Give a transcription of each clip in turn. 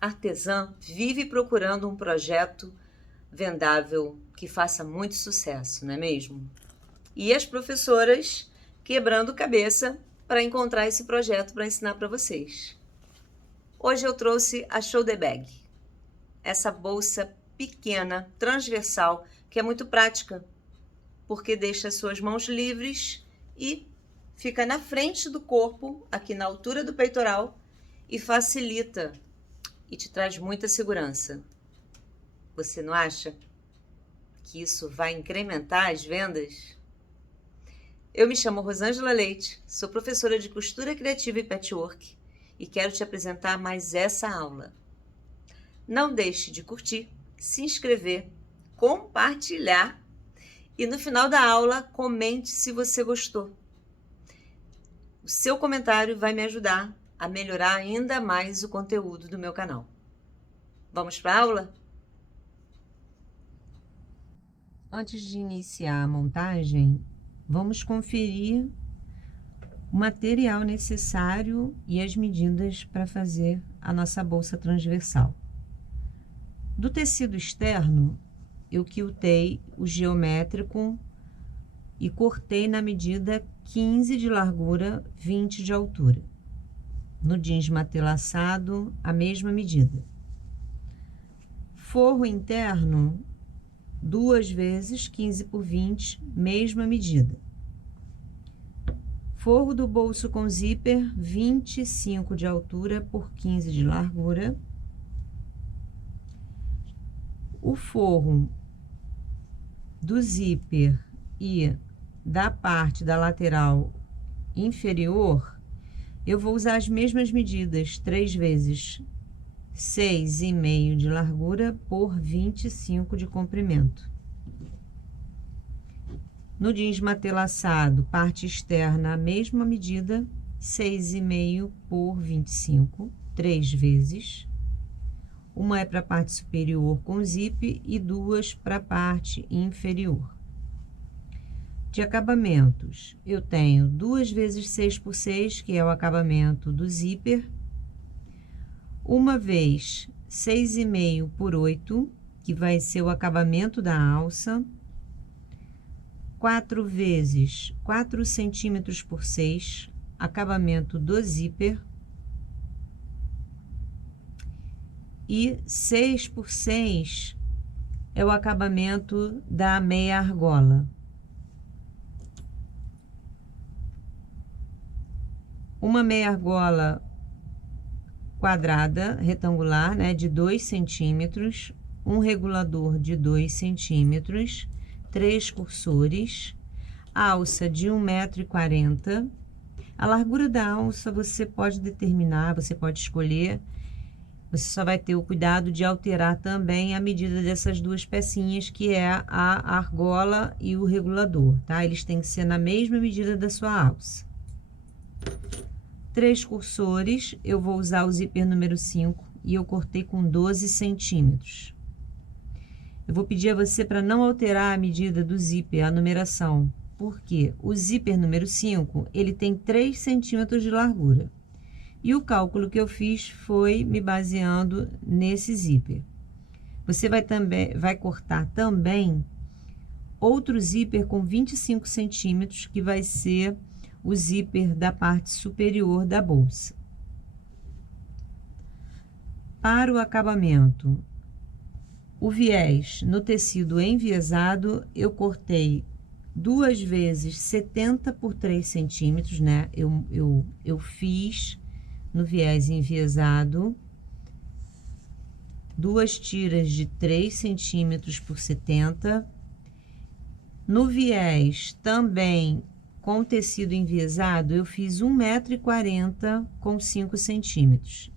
artesã vive procurando um projeto vendável que faça muito sucesso, não é mesmo? E as professoras quebrando cabeça para encontrar esse projeto para ensinar para vocês. Hoje eu trouxe a Shoulder Bag, essa bolsa pequena, transversal, que é muito prática, porque deixa as suas mãos livres e fica na frente do corpo, aqui na altura do peitoral, e facilita e te traz muita segurança. Você não acha que isso vai incrementar as vendas? Eu me chamo Rosângela Leite, sou professora de costura criativa e patchwork e quero te apresentar mais essa aula. Não deixe de curtir, se inscrever, compartilhar e no final da aula comente se você gostou. O seu comentário vai me ajudar a melhorar ainda mais o conteúdo do meu canal. Vamos para a aula? Antes de iniciar a montagem, vamos conferir o material necessário e as medidas para fazer a nossa bolsa transversal. Do tecido externo, eu quiltei o geométrico e cortei na medida 15 de largura, 20 de altura. No jeans matelaçado, a mesma medida. Forro interno, 2 vezes 15 por 20, mesma medida. Forro do bolso com zíper, 25 de altura por 15 de largura. O forro do zíper e da parte da lateral inferior, eu vou usar as mesmas medidas, 3 vezes 6,5 de largura por 25 de comprimento. No jeans matelaçado, parte externa, a mesma medida, 6,5 por 25, 3 vezes. Uma é para a parte superior com zip e 2 para a parte inferior. De acabamentos, eu tenho 2 vezes 6 por 6, que é o acabamento do zíper. Uma vez 6,5 por 8, que vai ser o acabamento da alça. 4 vezes 4 centímetros por 6, acabamento do zíper. E 6 por 6 é o acabamento da meia argola. Uma meia argola quadrada, retangular, né, de 2 centímetros, um regulador de 2 centímetros, 3 cursores, alça de 1,40 m. A largura da alça você pode determinar, você pode escolher. Você só vai ter o cuidado de alterar também a medida dessas duas pecinhas, que é a argola e o regulador, tá? Eles têm que ser na mesma medida da sua alça. 3 cursores, eu vou usar o zíper número 5 e eu cortei com 12 centímetros. Eu vou pedir a você para não alterar a medida do zíper, a numeração, porque o zíper número 5, ele tem 3 centímetros de largura. E o cálculo que eu fiz foi me baseando nesse zíper. Você vai cortar também outro zíper com 25 centímetros, que vai ser o zíper da parte superior da bolsa. Para o acabamento, o viés no tecido enviesado, eu cortei 2 vezes 70 por 3 centímetros, né? Eu fiz no viés enviesado 2 tiras de 3 centímetros por 70. No viés também com tecido enviesado, eu fiz 1,40 m com 5 centímetros.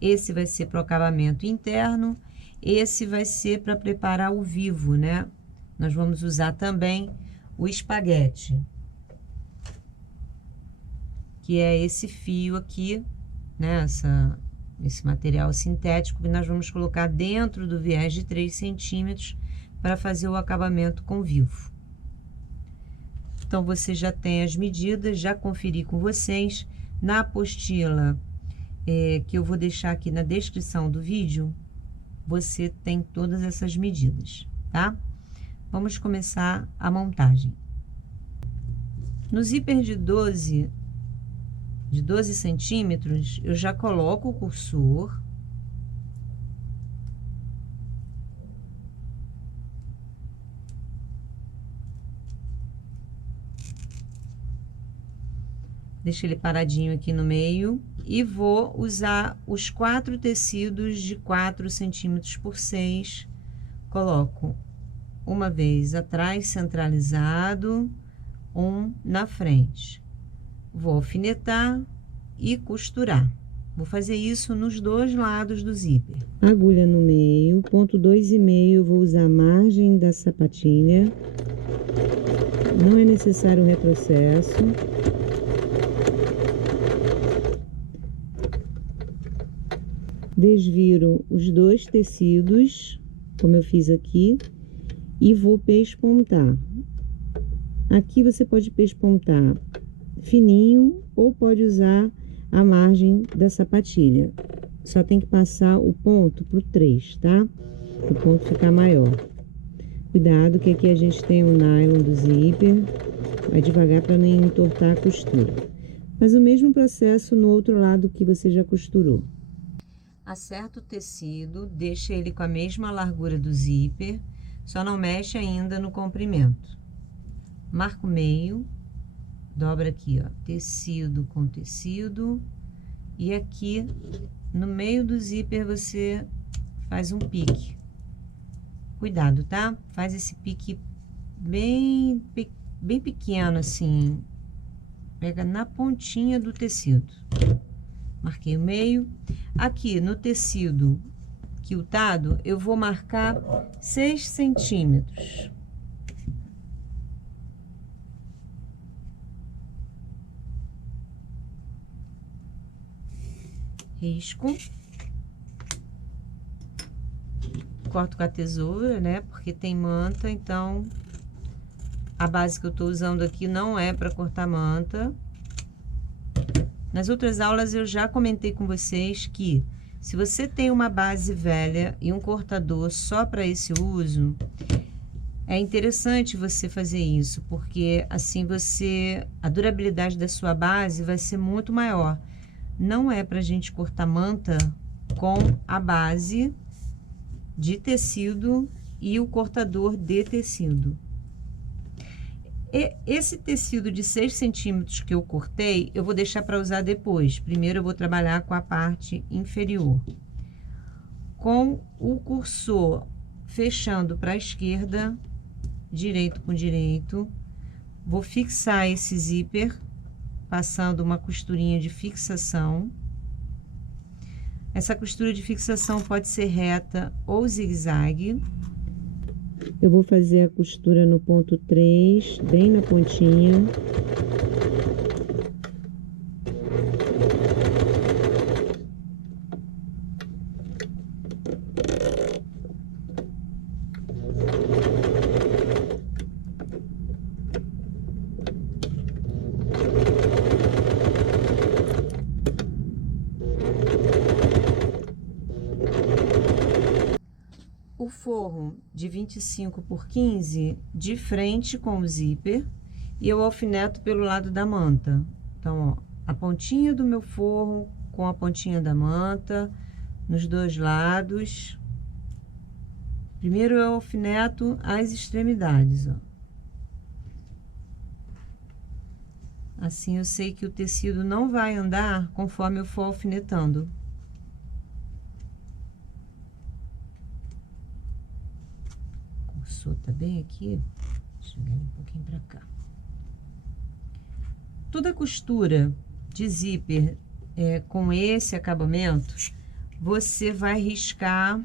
Esse vai ser para o acabamento interno, esse vai ser para preparar o vivo, né? Nós vamos usar também o espaguete, que é esse fio aqui, né? Esse material sintético que nós vamos colocar dentro do viés de 3 centímetros para fazer o acabamento com vivo. Então, você já tem as medidas, já conferi com vocês. Na apostila, que eu vou deixar aqui na descrição do vídeo, você tem todas essas medidas, tá? Vamos começar a montagem. No zíper de 12 centímetros, eu já coloco o cursor. Deixo ele paradinho aqui no meio e vou usar os 4 tecidos de 4 centímetros por 6. Coloco uma vez atrás, centralizado, um na frente. Vou alfinetar e costurar. Vou fazer isso nos dois lados do zíper. Agulha no meio, ponto 2,5, vou usar a margem da sapatilha. Não é necessário o retrocesso. Desviro os 2 tecidos, como eu fiz aqui, e vou pespontar. Aqui você pode pespontar fininho ou pode usar a margem da sapatilha. Só tem que passar o ponto pro 3, tá? Para o ponto ficar maior. Cuidado que aqui a gente tem o nylon do zíper. Vai devagar para não entortar a costura. Faz o mesmo processo no outro lado que você já costurou. Acerta o tecido, deixa ele com a mesma largura do zíper, só não mexe ainda no comprimento. Marca o meio, dobra aqui, ó, tecido com tecido, e aqui no meio do zíper você faz um pique. Cuidado, tá? Faz esse pique bem pequeno assim, pega na pontinha do tecido. Marquei o meio. Aqui no tecido quiltado, eu vou marcar 6 centímetros. Risco. Corto com a tesoura, né? Porque tem manta, então a base que eu tô usando aqui não é para cortar manta. Nas outras aulas eu já comentei com vocês que se você tem uma base velha e um cortador só para esse uso, é interessante você fazer isso, porque assim a durabilidade da sua base vai ser muito maior. Não é para a gente cortar manta com a base de tecido e o cortador de tecido. Esse tecido de 6 centímetros que eu cortei, eu vou deixar para usar depois. Primeiro eu vou trabalhar com a parte inferior. Com o cursor fechando para a esquerda, direito com direito, vou fixar esse zíper, passando uma costurinha de fixação. Essa costura de fixação pode ser reta ou zigue-zague. Eu vou fazer a costura no ponto 3, bem na pontinha. O forro de 25 por 15 de frente com o zíper e eu alfineto pelo lado da manta. Então, ó, a pontinha do meu forro com a pontinha da manta nos dois lados. Primeiro eu alfineto as extremidades, ó. Assim eu sei que o tecido não vai andar conforme eu for alfinetando. Tá bem aqui, deixa eu um pouquinho para cá. Toda costura de zíper com esse acabamento, você vai riscar.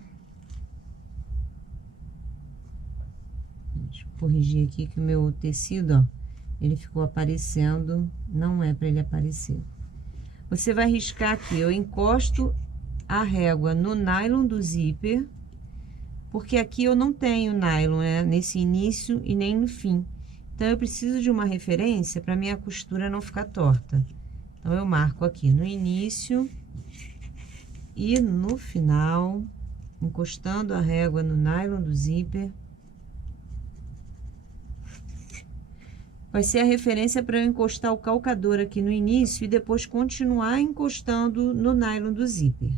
Deixa eu corrigir aqui que o meu tecido, ó, ele ficou aparecendo, não é para ele aparecer. Você vai riscar aqui, eu encosto a régua no nylon do zíper, porque aqui eu não tenho nylon, né, nesse início e nem no fim. Então, eu preciso de uma referência para minha costura não ficar torta. Então, eu marco aqui no início E no final, encostando a régua no nylon do zíper, vai ser a referência para eu encostar o calcador aqui no início e depois continuar encostando no nylon do zíper.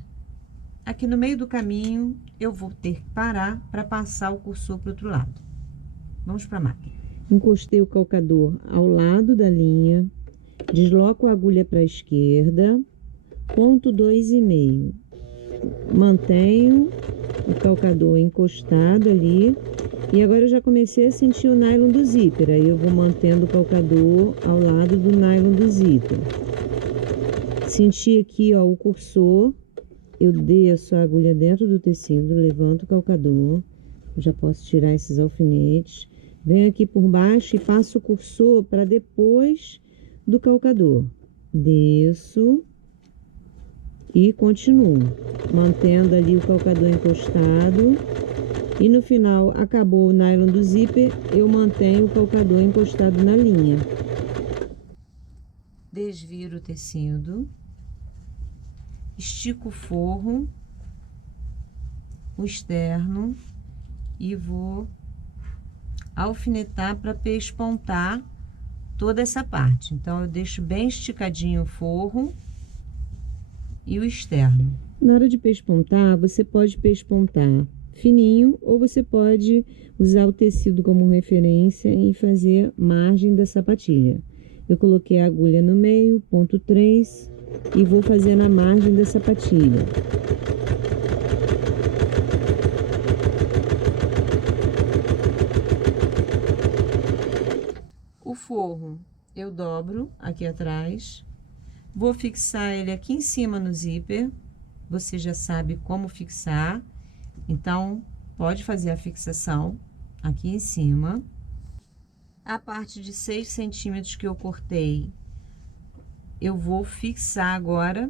Aqui no meio do caminho, eu vou ter que parar para passar o cursor para o outro lado. Vamos para a máquina. Encostei o calcador ao lado da linha, desloco a agulha para a esquerda, ponto 2,5. Mantenho o calcador encostado ali. E agora eu já comecei a sentir o nylon do zíper. Aí eu vou mantendo o calcador ao lado do nylon do zíper. Senti aqui, ó, o cursor. Eu desço a agulha dentro do tecido, levanto o calcador. Eu já posso tirar esses alfinetes. Venho aqui por baixo e passo o cursor para depois do calcador. Desço e continuo, mantendo ali o calcador encostado. E no final, acabou o nylon do zíper, eu mantenho o calcador encostado na linha. Desviro o tecido. Estico o forro, o externo, e vou alfinetar para pespontar toda essa parte. Então, eu deixo bem esticadinho o forro e o externo. Na hora de pespontar, você pode pespontar fininho ou você pode usar o tecido como referência e fazer margem da sapatilha. Eu coloquei a agulha no meio, ponto 3, e vou fazer na margem da sapatilha. O forro eu dobro aqui atrás, vou fixar ele aqui em cima no zíper. Você já sabe como fixar, então pode fazer a fixação aqui em cima. A parte de 6 centímetros que eu cortei, eu vou fixar agora,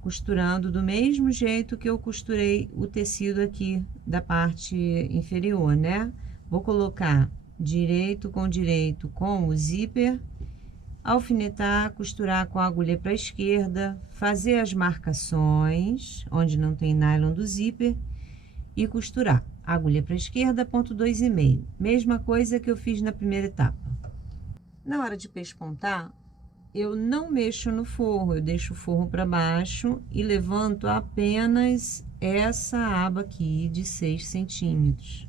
costurando do mesmo jeito que eu costurei o tecido aqui da parte inferior, né? Vou colocar direito com o zíper, alfinetar, costurar com a agulha para a esquerda, fazer as marcações onde não tem nylon do zíper e costurar. Agulha para a esquerda, ponto 2,5. Mesma coisa que eu fiz na primeira etapa. Na hora de pespontar, eu não mexo no forro, eu deixo o forro para baixo e levanto apenas essa aba aqui de 6 centímetros.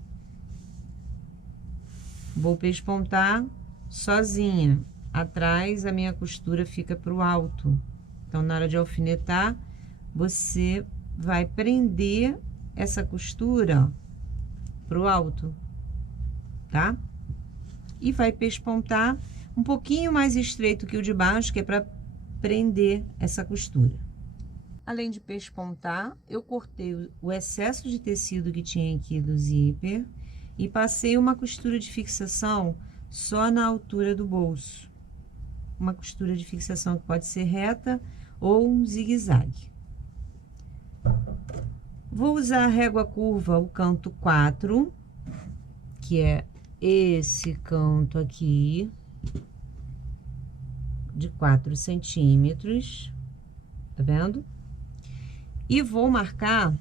Vou pespontar sozinha. Atrás a minha costura fica para o alto. Então, na hora de alfinetar, você vai prender essa costura para o alto, tá? E vai pespontar um pouquinho mais estreito que o de baixo, que é para prender essa costura. Além de pespontar, eu cortei o excesso de tecido que tinha aqui do zíper e passei uma costura de fixação só na altura do bolso. Uma costura de fixação que pode ser reta ou um zigue-zague. Vou usar a régua curva, o canto 4, que é esse canto aqui, de 4 centímetros, tá vendo? E vou marcar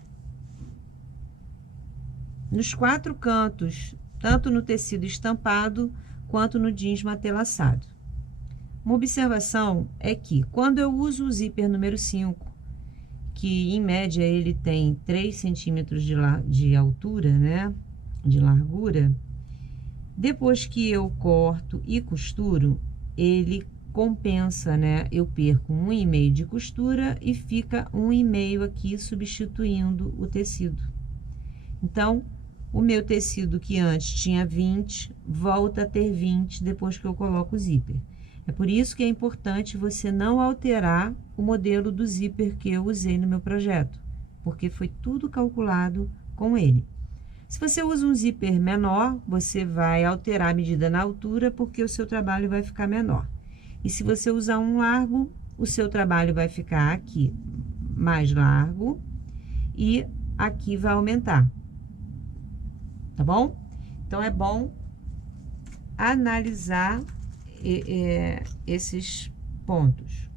nos 4 cantos, tanto no tecido estampado quanto no jeans matelaçado. Uma observação é que quando eu uso o zíper número 5, que em média ele tem 3 centímetros de altura, né, de largura, depois que eu corto e costuro, ele compensa, né, eu perco 1,5 de costura e fica 1,5 aqui substituindo o tecido. Então, o meu tecido que antes tinha 20, volta a ter 20 depois que eu coloco o zíper. É por isso que é importante você não alterar o modelo do zíper que eu usei no meu projeto, porque foi tudo calculado com ele. Se você usa um zíper menor, você vai alterar a medida na altura, porque o seu trabalho vai ficar menor. E se você usar um largo, o seu trabalho vai ficar aqui mais largo e aqui vai aumentar. Tá bom? Então, é bom analisar esses pontos.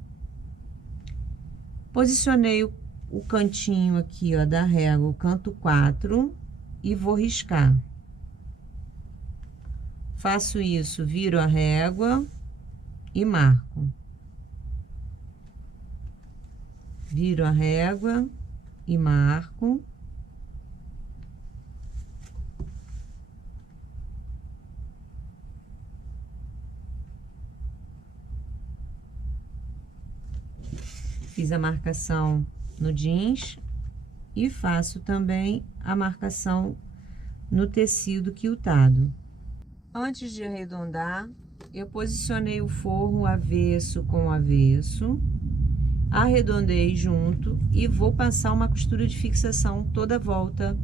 Posicionei o cantinho aqui, ó, da régua, o canto 4, e vou riscar. Faço isso, viro a régua e marco. Viro a régua e marco. Fiz a marcação no jeans e faço também a marcação no tecido quiltado. Antes de arredondar, eu posicionei o forro avesso com avesso, arredondei junto e vou passar uma costura de fixação toda a volta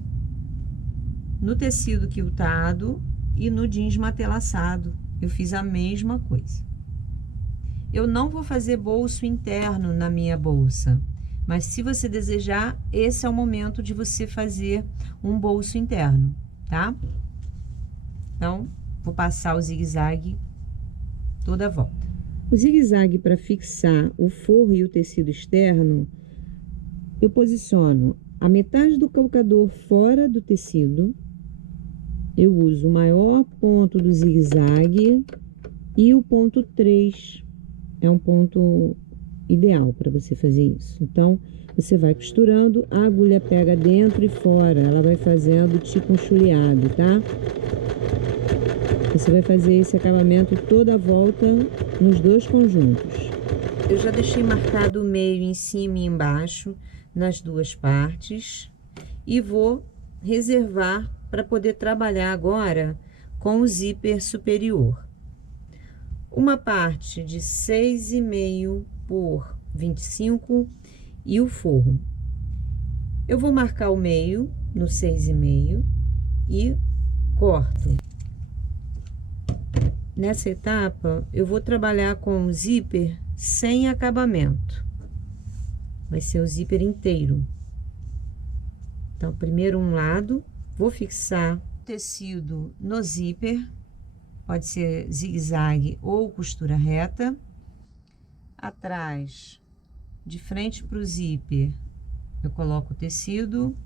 no tecido quiltado e no jeans matelaçado. Eu fiz a mesma coisa. Eu não vou fazer bolso interno na minha bolsa, mas se você desejar, esse é o momento de você fazer um bolso interno, tá? Então, vou passar o zigue-zague toda a volta. O zigue-zague para fixar o forro e o tecido externo, eu posiciono a metade do calcador fora do tecido, eu uso o maior ponto do zigue-zague e o ponto 3. É um ponto ideal para você fazer isso. Então, você vai costurando, a agulha pega dentro e fora, ela vai fazendo tipo um chuleado, tá? Você vai fazer esse acabamento toda a volta nos dois conjuntos. Eu já deixei marcado o meio em cima e embaixo, nas duas partes, e vou reservar para poder trabalhar agora com o zíper superior. Uma parte de 6,5 por 25 e o forro. Eu vou marcar o meio no 6,5 e corto. Nessa etapa, eu vou trabalhar com o zíper sem acabamento. Vai ser o zíper inteiro. Então, primeiro um lado, vou fixar o tecido no zíper. Pode ser zigue-zague ou costura reta. Atrás, de frente para o zíper, eu coloco o tecido.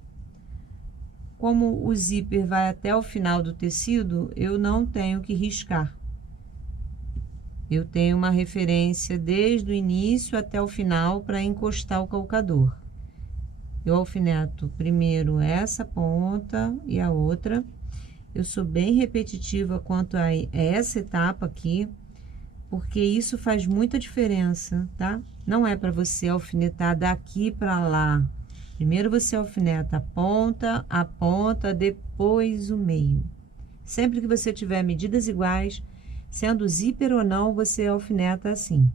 Como o zíper vai até o final do tecido, eu não tenho que riscar. Eu tenho uma referência desde o início até o final para encostar o calcador. Eu alfineto primeiro essa ponta e a outra. Eu sou bem repetitiva quanto a essa etapa aqui, porque isso faz muita diferença, tá? Não é para você alfinetar daqui para lá. Primeiro você alfineta a ponta, depois o meio. Sempre que você tiver medidas iguais, sendo zíper ou não, você alfineta assim.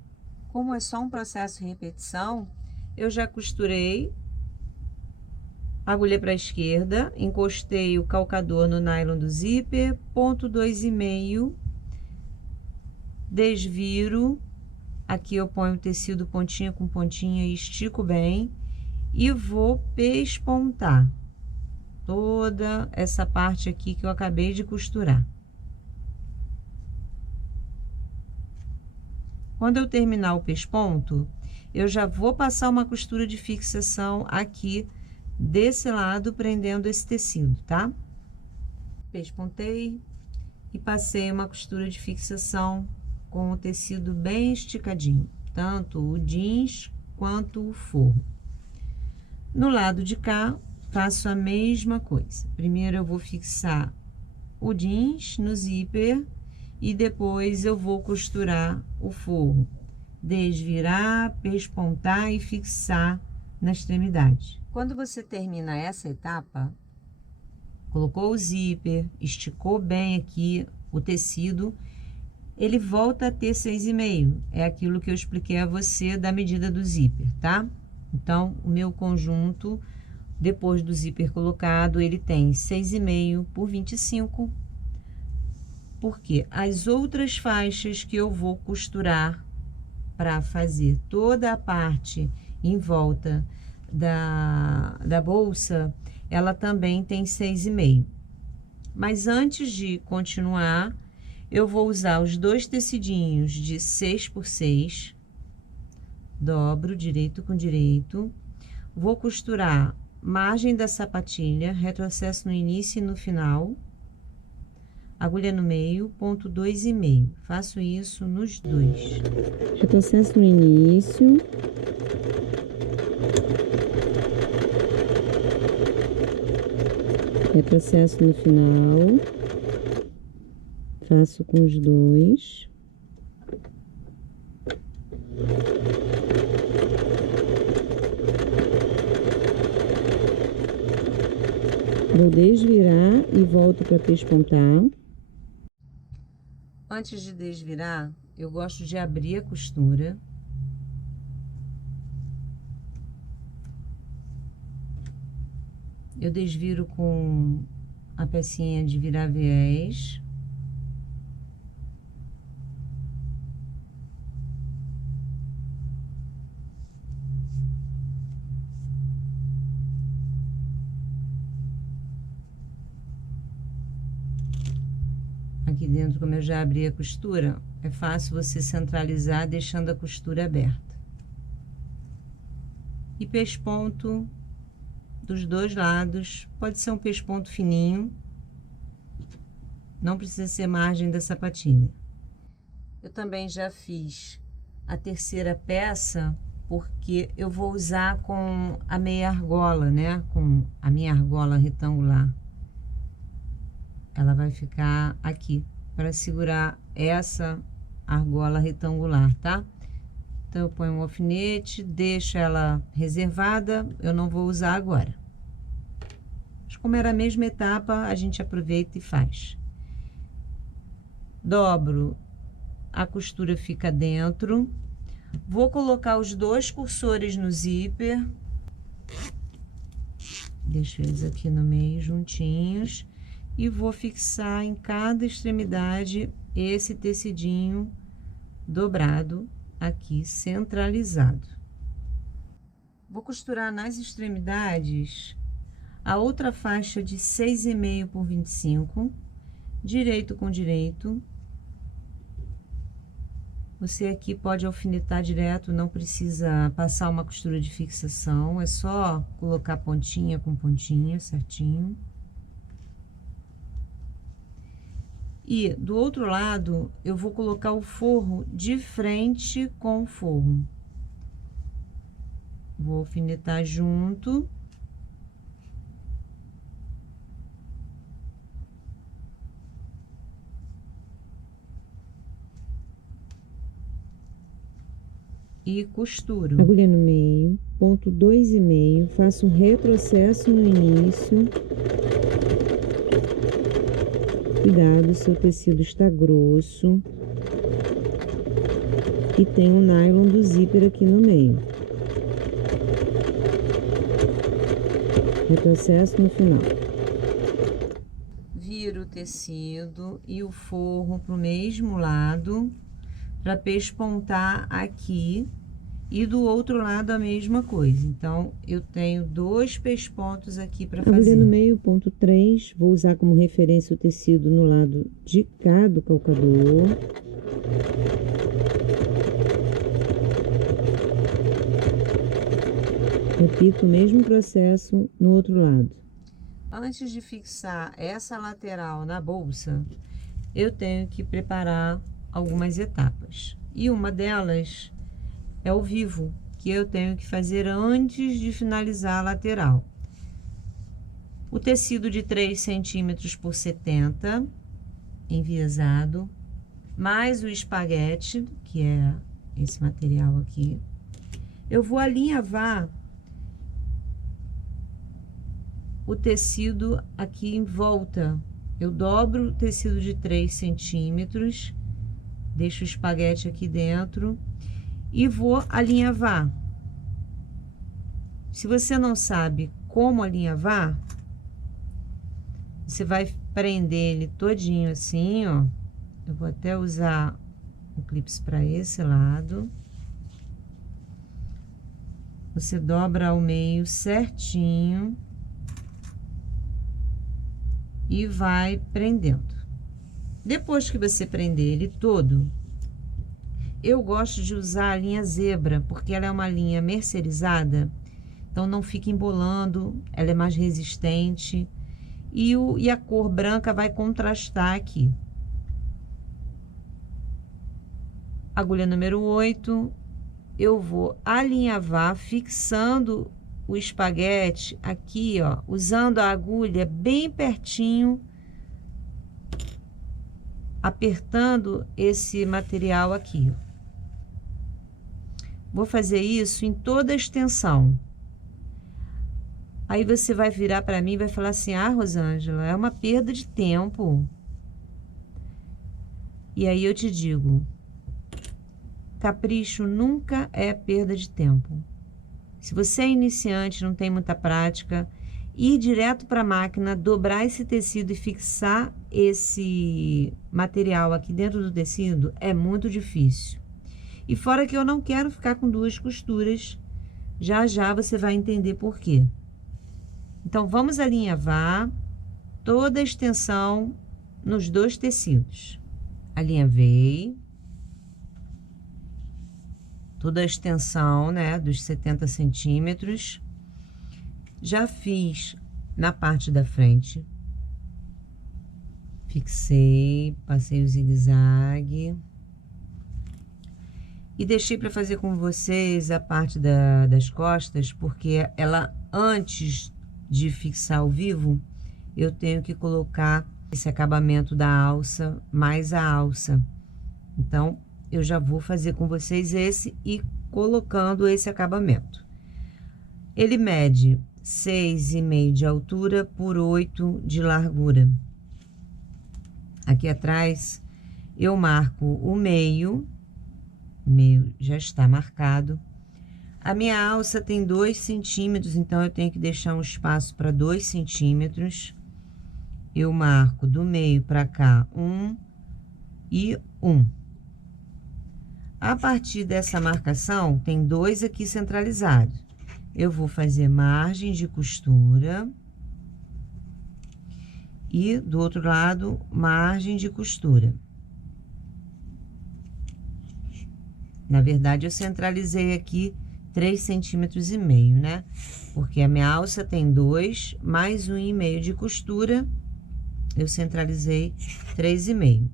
Como é só um processo de repetição, eu já costurei, agulhei para a esquerda, encostei o calcador no nylon do zíper, ponto 2,5, desviro, aqui eu ponho o tecido pontinha com pontinha e estico bem, e vou pespontar toda essa parte aqui que eu acabei de costurar. Quando eu terminar o pesponto, eu já vou passar uma costura de fixação aqui desse lado, prendendo esse tecido, tá? Pespontei e passei uma costura de fixação com o tecido bem esticadinho, tanto o jeans quanto o forro. No lado de cá, faço a mesma coisa. Primeiro eu vou fixar o jeans no zíper e depois eu vou costurar o forro, desvirar, pespontar e fixar na extremidade. Quando você termina essa etapa, colocou o zíper, esticou bem aqui o tecido, ele volta a ter 6,5. É aquilo que eu expliquei a você da medida do zíper, tá? Então, o meu conjunto, depois do zíper colocado, ele tem 6,5 por 25. Porque as outras faixas que eu vou costurar para fazer toda a parte em volta da bolsa, ela também tem 6,5. Mas antes de continuar, eu vou usar os dois tecidinhos de 6 por 6, dobro direito com direito, Vou costurar margem da sapatilha, retrocesso no início e no final, agulha no meio, ponto 2,5. Faço isso nos dois. Retrocesso no início. Retrocesso no final. Faço com os dois. Vou desvirar e volto para pespontar. Antes de desvirar, eu gosto de abrir a costura. Eu desviro com a pecinha de virar viés. Aqui dentro, como eu já abri a costura, é fácil você centralizar deixando a costura aberta. E pesponto dos dois lados, pode ser um pesponto fininho, não precisa ser margem da sapatilha. Eu também já fiz a terceira peça, porque eu vou usar com a meia argola, né? Com a minha argola retangular. Ela vai ficar aqui para segurar essa argola retangular, tá? Então, eu ponho um alfinete, deixo ela reservada, eu não vou usar agora. Mas como era a mesma etapa, a gente aproveita e faz. Dobro, a costura fica dentro. Vou colocar os dois cursores no zíper. Deixo eles aqui no meio juntinhos. E vou fixar em cada extremidade esse tecidinho dobrado aqui, centralizado. Vou costurar nas extremidades a outra faixa de 6,5 por 25, direito com direito. Você aqui pode alfinetar direto, não precisa passar uma costura de fixação, é só colocar pontinha com pontinha, certinho. E do outro lado, eu vou colocar o forro de frente com o forro. Vou alfinetar junto. E costuro. Agulha no meio, ponto 2,5, faço um retrocesso no início. Cuidado, seu tecido está grosso. E tem o nylon do zíper aqui no meio. Retrocesso no final. Viro o tecido e o forro para o mesmo lado, para pespontar aqui. E do outro lado a mesma coisa. Então, eu tenho dois pespontos aqui para fazer. Agulha no meio, ponto 3. Vou usar como referência o tecido no lado de cá do calcador. Repito o mesmo processo no outro lado. Antes de fixar essa lateral na bolsa, eu tenho que preparar algumas etapas. E uma delas é o vivo, que eu tenho que fazer antes de finalizar a lateral. O tecido de 3 centímetros por 70, enviesado, mais o espaguete, que é esse material aqui. Eu vou alinhavar o tecido aqui em volta. Eu dobro o tecido de 3 centímetros, deixo o espaguete aqui dentro e vou alinhavar. Se você não sabe como alinhavar, você vai prender ele todinho assim, ó. Eu vou até usar o clips para esse lado. Você dobra ao meio certinho e vai prendendo. Depois que você prender ele todo, eu gosto de usar a linha zebra, porque ela é uma linha mercerizada Então não fica embolando, ela é mais resistente. E a cor branca vai contrastar aqui. Agulha número 8, eu vou alinhavar, fixando o espaguete aqui, ó, usando a agulha bem pertinho, apertando esse material aqui. Vou fazer isso em toda a extensão. Aí você vai virar para mim e vai falar assim: ah, Rosângela, é uma perda de tempo. E aí eu te digo: capricho nunca é perda de tempo. Se você é iniciante, não tem muita prática, ir direto para a máquina, dobrar esse tecido e fixar esse material aqui dentro do tecido é muito difícil. E fora que eu não quero ficar com duas costuras, já já você vai entender por quê. Então, vamos alinhavar toda a extensão nos dois tecidos. Alinhavei toda a extensão, né, dos 70 centímetros. Já fiz na parte da frente. Fixei, passei o zigue-zague. E deixei para fazer com vocês a parte das costas, porque ela, antes de fixar ao vivo, eu tenho que colocar esse acabamento da alça, mais a alça. Então, eu já vou fazer com vocês esse e colocando esse acabamento. Ele mede 6,5 de altura por 8 de largura. Aqui atrás, eu marco o meio já está marcado. A minha alça tem 2 centímetros, então eu tenho que deixar um espaço para 2 centímetros. Eu marco do meio para cá 1 e 1. A partir dessa marcação, tem 2 aqui centralizados. Eu vou fazer margem de costura e do outro lado, margem de costura. Na verdade, eu centralizei aqui 3,5 centímetros, né? Porque a minha alça tem 2, mais 1,5 de costura, eu centralizei 3,5.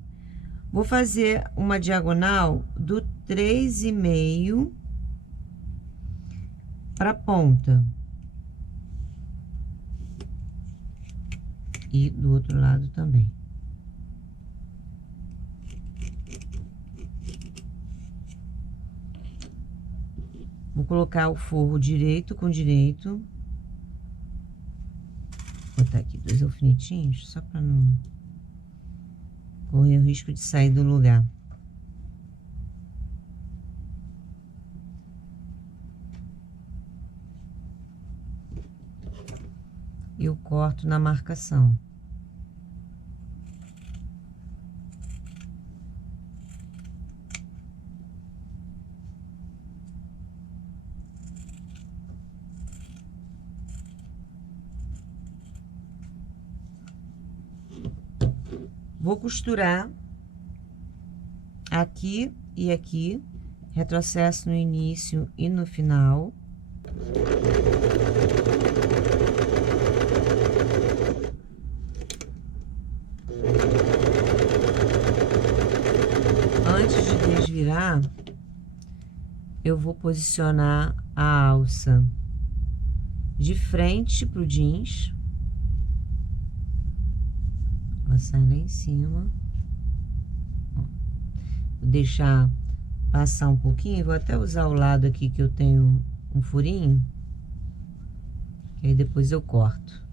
Vou fazer uma diagonal do 3,5 para a ponta. E do outro lado também. Vou colocar o forro direito com direito. Vou botar aqui 2 alfinetinhos, só para não correr o risco de sair do lugar. Eu corto na marcação. Vou costurar aqui e aqui, retrocesso no início e no final. Antes de desvirar, eu vou posicionar a alça de frente pro jeans. Ela sai lá em cima. Vou deixar passar um pouquinho. Vou até usar o lado aqui que eu tenho um furinho, que aí depois eu corto.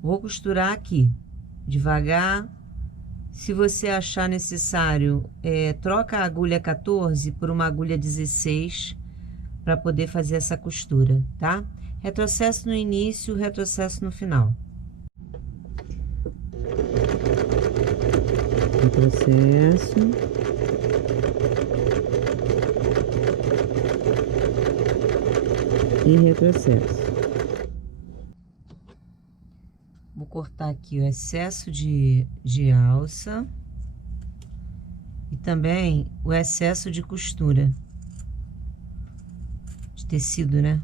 Vou costurar aqui, devagar. Se você achar necessário, troca a agulha 14 por uma agulha 16 para poder fazer essa costura, tá? Retrocesso no início, retrocesso no final. Retrocesso. E retrocesso. Vou cortar aqui o excesso de alça e também o excesso de costura. de tecido, né?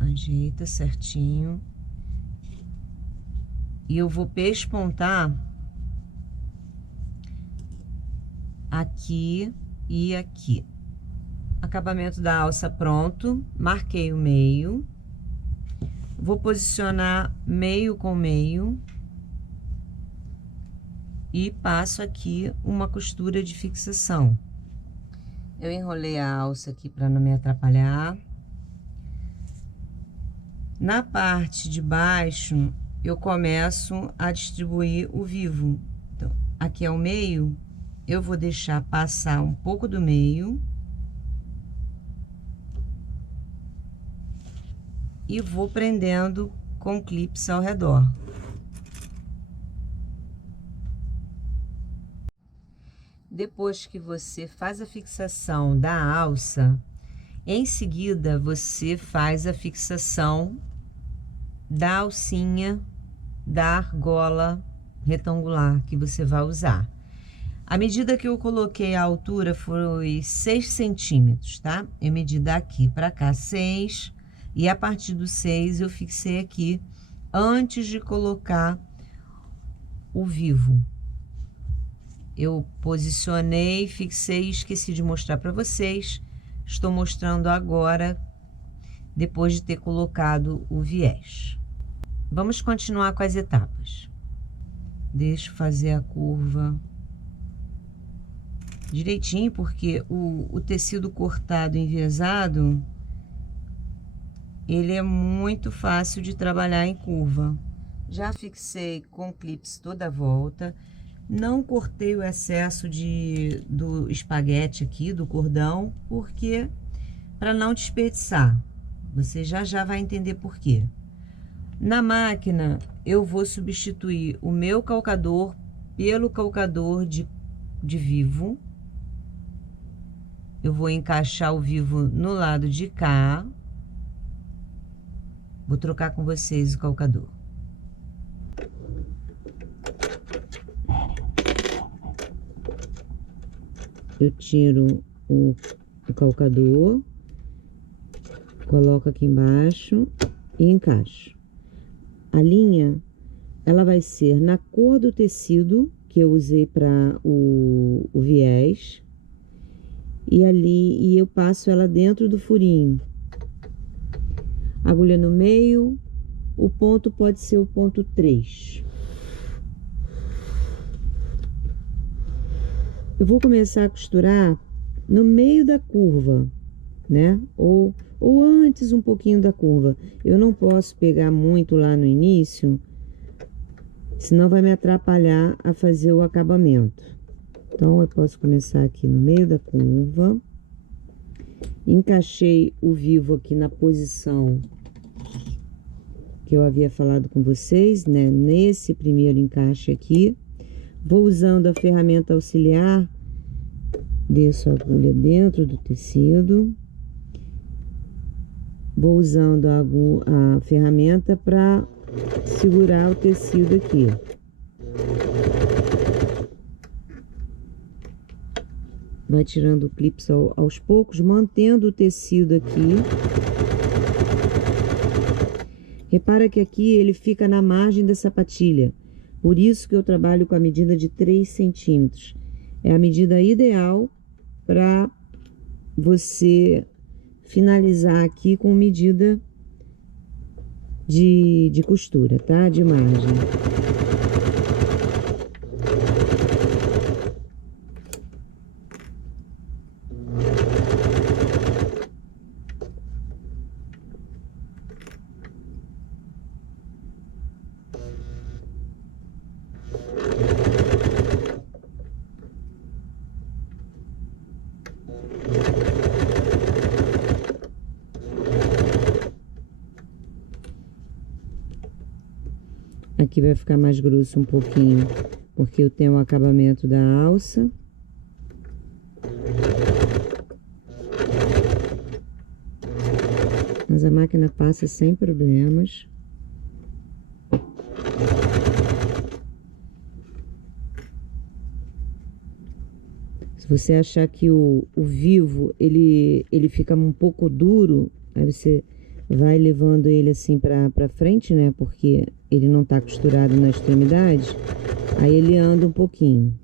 Ajeita certinho. E eu vou pespontar aqui e aqui. Acabamento da alça pronto. Marquei o meio. Vou posicionar meio com meio. E passo aqui uma costura de fixação. Eu enrolei a alça aqui para não me atrapalhar. Na parte de baixo, eu começo a distribuir o vivo. Então, aqui é o meio, eu vou deixar passar um pouco do meio. E vou prendendo com clips ao redor. Depois que você faz a fixação da alça, em seguida você faz a fixação da alcinha da argola retangular que você vai usar. A medida que eu coloquei a altura foi 6 centímetros, tá? Eu medi daqui para cá 6 e a partir do 6 eu fixei aqui antes de colocar o vivo. Eu posicionei, fixei e esqueci de mostrar para vocês. Estou mostrando agora, depois de ter colocado o viés. Vamos continuar com as etapas. Deixa eu fazer a curva direitinho, porque o tecido cortado enviesado, ele é muito fácil de trabalhar em curva. Já fixei com clips toda a volta. Não cortei o excesso do espaguete aqui, do cordão, porque para não desperdiçar. Você já vai entender por quê. Na máquina, eu vou substituir o meu calcador pelo calcador de vivo. Eu vou encaixar o vivo no lado de cá. Vou trocar com vocês o calcador. Eu tiro o calcador, coloco aqui embaixo e encaixo. A linha, ela vai ser na cor do tecido que eu usei para o viés. E eu passo ela dentro do furinho. Agulha no meio, o ponto pode ser o ponto 3. Eu vou começar a costurar no meio da curva, né? Ou antes um pouquinho da curva. Eu não posso pegar muito lá no início, senão vai me atrapalhar a fazer o acabamento. Então, eu posso começar aqui no meio da curva. Encaixei o vivo aqui na posição que eu havia falado com vocês, né? Nesse primeiro encaixe aqui. Vou usando a ferramenta auxiliar, desço a agulha dentro do tecido. Vou usando a ferramenta para segurar o tecido aqui. Vai tirando clips aos poucos, mantendo o tecido aqui. Repara que aqui ele fica na margem da sapatilha. Por isso que eu trabalho com a medida de 3 centímetros. É a medida ideal para você finalizar aqui com medida de costura, tá? De margem. Aqui vai ficar mais grosso um pouquinho, porque eu tenho o acabamento da alça. Mas a máquina passa sem problemas. Se você achar que o vivo, ele fica um pouco duro, aí você vai levando ele assim pra frente, né? Porque ele não tá costurado na extremidade. Aí ele anda um pouquinho.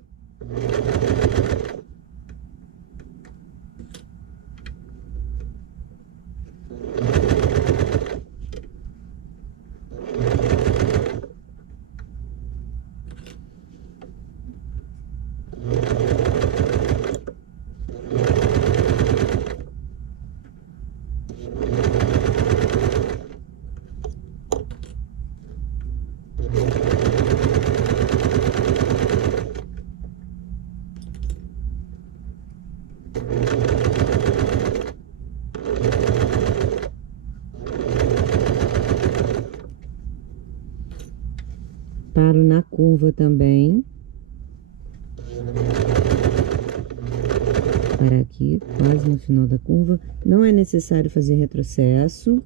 Paro na curva também. Para aqui, quase no final da curva. Não é necessário fazer retrocesso.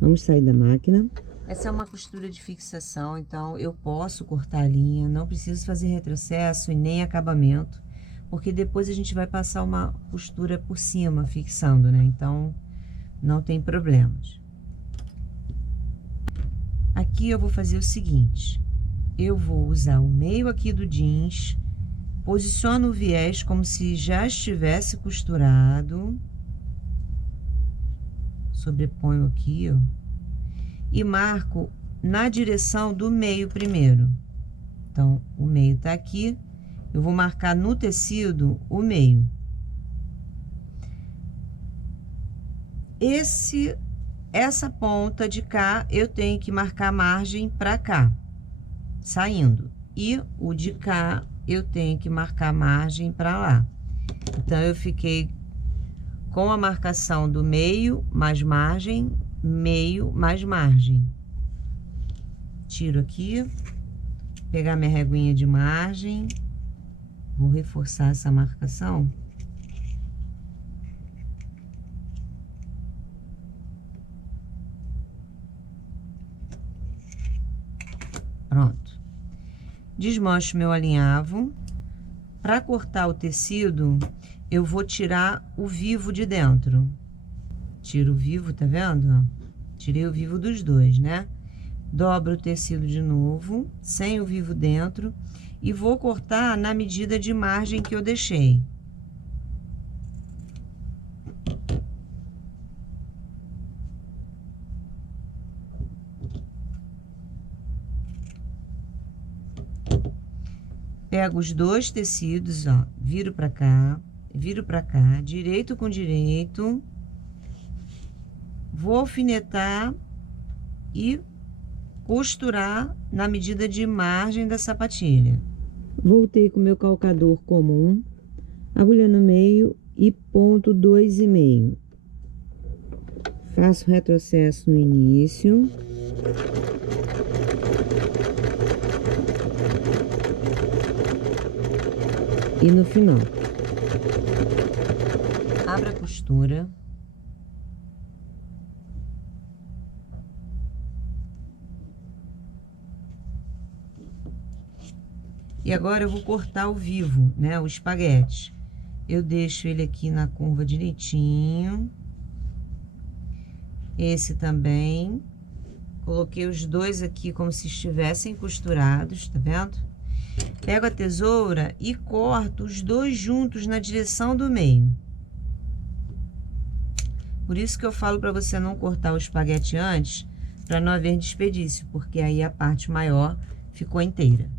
Vamos sair da máquina. Essa é uma costura de fixação, então eu posso cortar a linha. Não preciso fazer retrocesso e nem acabamento, porque depois a gente vai passar uma costura por cima, fixando, né? Então, não tem problemas. Aqui eu vou fazer o seguinte. Eu vou usar o meio aqui do jeans, posiciono o viés como se já estivesse costurado, sobreponho aqui, ó, e marco na direção do meio primeiro. Então, o meio tá aqui, eu vou marcar no tecido o meio. Essa ponta de cá, eu tenho que marcar a margem para cá, saindo, e o de cá eu tenho que marcar margem para lá. Então eu fiquei com a marcação do meio mais margem, meio mais margem. Tiro aqui, pegar minha reguinha de margem, vou reforçar essa marcação. Pronto. Desmancho meu alinhavo. Para cortar o tecido, eu vou tirar o vivo de dentro. Tiro o vivo, tá vendo? Tirei o vivo dos dois, né? Dobro o tecido de novo, sem o vivo dentro, e vou cortar na medida de margem que eu deixei. Pego os dois tecidos, ó, viro pra cá, direito com direito, vou alfinetar e costurar na medida de margem da sapatilha. Voltei com o meu calcador comum, agulha no meio e ponto 2,5. Faço retrocesso no início. E no final. Abra a costura. E agora eu vou cortar o vivo, né? O espaguete. Eu deixo ele aqui na curva direitinho. Esse também. Coloquei os dois aqui como se estivessem costurados, tá vendo? Pego a tesoura e corto os dois juntos na direção do meio. Por isso que eu falo para você não cortar o espaguete antes, para não haver desperdício, porque aí a parte maior ficou inteira.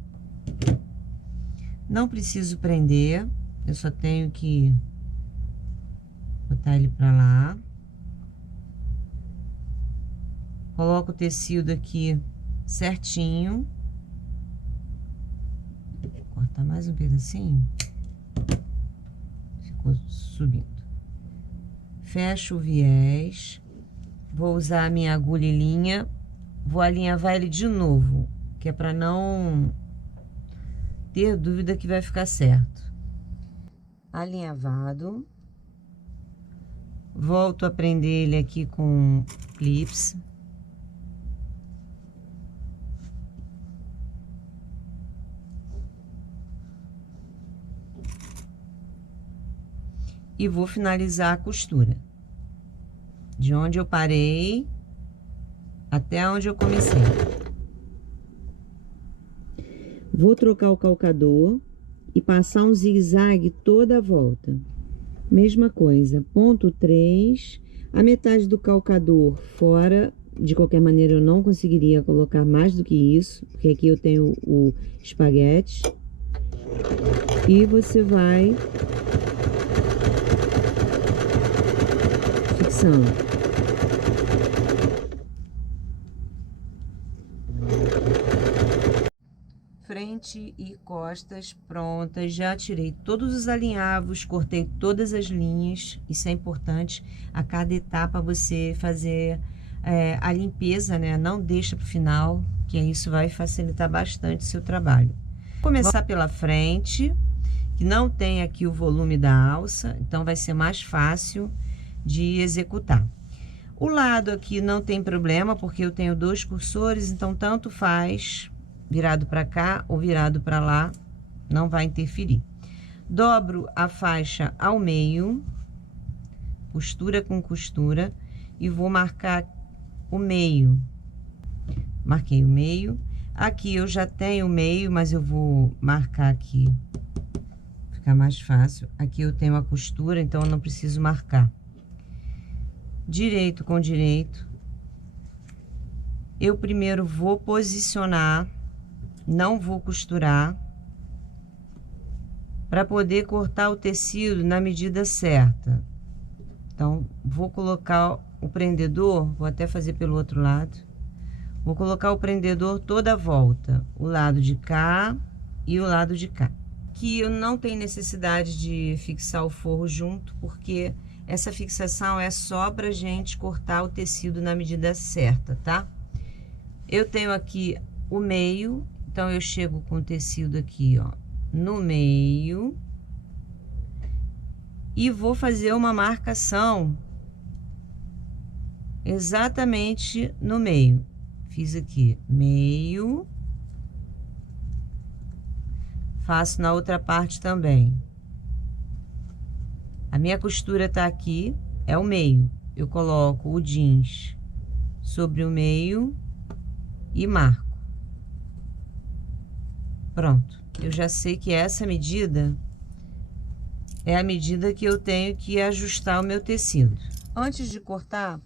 Não preciso prender, eu só tenho que botar ele para lá. Coloco o tecido aqui certinho. Vou cortar mais um pedacinho. Ficou subindo. Fecho o viés. Vou usar a minha agulha e linha. Vou alinhavar ele de novo. que é para não ter dúvida que vai ficar certo. Alinhavado. Volto a prender ele aqui com clips. E vou finalizar a costura. De onde eu parei até onde eu comecei. Vou trocar o calcador e passar um zigue-zague toda a volta. Mesma coisa, ponto 3, a metade do calcador fora. De qualquer maneira eu não conseguiria colocar mais do que isso, porque aqui eu tenho o espaguete. E você vai fixando. Frente e costas prontas, já tirei todos os alinhavos, cortei todas as linhas. Isso é importante, a cada etapa você fazer a limpeza, né? Não deixa para o final, que isso vai facilitar bastante o seu trabalho. Vou começar pela frente, que não tem aqui o volume da alça, então vai ser mais fácil de executar. O lado aqui não tem problema, porque eu tenho 2 cursores, então tanto faz virado para cá ou virado para lá, não vai interferir. Dobro a faixa ao meio, costura com costura, e vou marcar o meio. Marquei o meio. Aqui eu já tenho o meio, mas eu vou marcar aqui, ficar mais fácil. Aqui eu tenho a costura, então eu não preciso marcar. Direito com direito. Eu primeiro vou posicionar, não vou costurar, para poder cortar o tecido na medida certa. Então, vou colocar o prendedor, vou até fazer pelo outro lado. Vou colocar o prendedor toda a volta, o lado de cá e o lado de cá. Aqui eu não tenho necessidade de fixar o forro junto, porque essa fixação é só pra gente cortar o tecido na medida certa, tá? Eu tenho aqui o meio, então eu chego com o tecido aqui, ó, no meio, e vou fazer uma marcação exatamente no meio. Fiz aqui meio, faço na outra parte também. A minha costura tá aqui, é o meio. Eu coloco o jeans sobre o meio e marco. Pronto, eu já sei que essa medida é a medida que eu tenho que ajustar o meu tecido. Antes de cortar,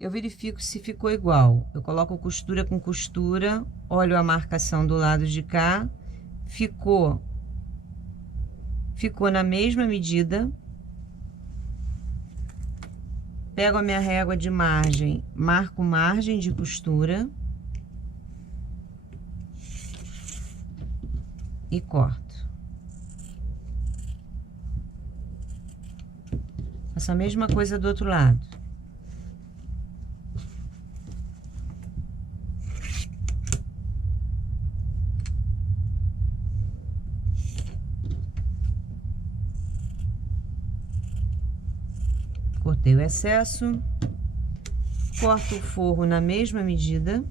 eu verifico se ficou igual. Eu coloco costura com costura, olho a marcação do lado de cá, ficou na mesma medida. Pego a minha régua de margem, marco margem de costura e corto. Faço a mesma coisa do outro lado. Cortei o excesso, corto o forro na mesma medida.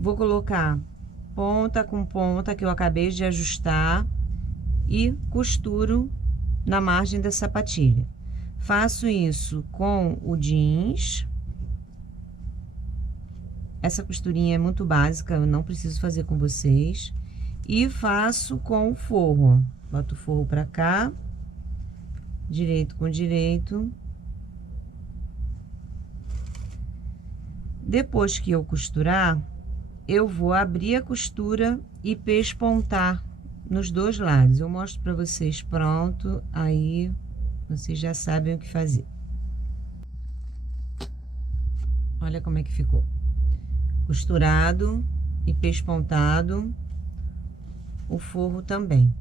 Vou colocar ponta com ponta que eu acabei de ajustar e costuro na margem da sapatilha. Faço isso com o jeans. Essa costurinha é muito básica, eu não preciso fazer com vocês. E faço com o forro. Boto o forro pra cá, direito com direito. Depois que eu costurar, eu vou abrir a costura e pespontar nos 2 lados. Eu mostro pra vocês pronto, aí vocês já sabem o que fazer. Olha como é que ficou. Costurado e pespontado, o forro também.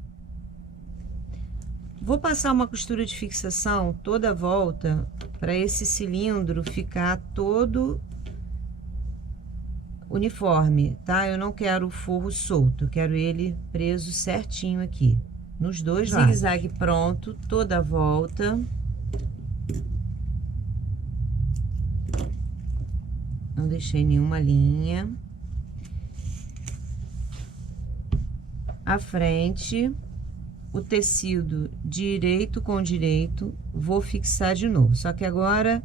Vou passar uma costura de fixação toda a volta para esse cilindro ficar todo uniforme, tá? Eu não quero o forro solto, eu quero ele preso certinho aqui, nos dois lados. Zigue-zague pronto, toda a volta. Não deixei nenhuma linha. À frente, o tecido direito com direito, vou fixar de novo. Só que agora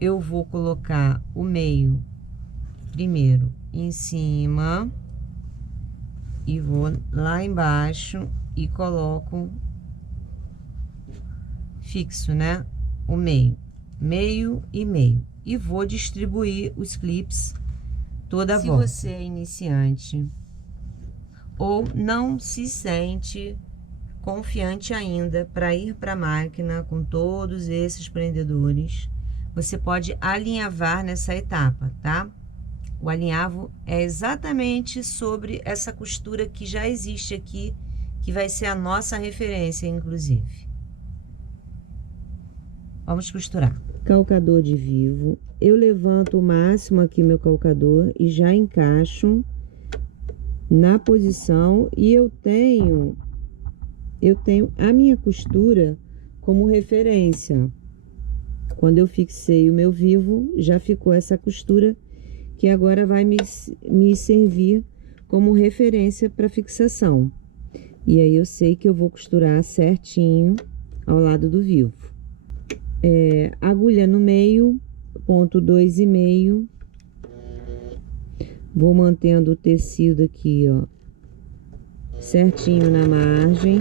eu vou colocar o meio primeiro em cima e vou lá embaixo e coloco fixo, né? O meio, meio e meio. E vou distribuir os clips toda a volta. Se você é iniciante ou não se sente confiante ainda para ir para a máquina com todos esses prendedores, você pode alinhavar nessa etapa, tá? O alinhavo é exatamente sobre essa costura que já existe aqui, que vai ser a nossa referência, inclusive. Vamos costurar. Calcador de vivo. Eu levanto o máximo aqui meu calcador e já encaixo na posição, e eu tenho a minha costura como referência. Quando eu fixei o meu vivo, já ficou essa costura que agora vai me servir como referência para fixação. E aí eu sei que eu vou costurar certinho ao lado do vivo. Agulha no meio, ponto 2,5. Vou mantendo o tecido aqui, ó, certinho na margem.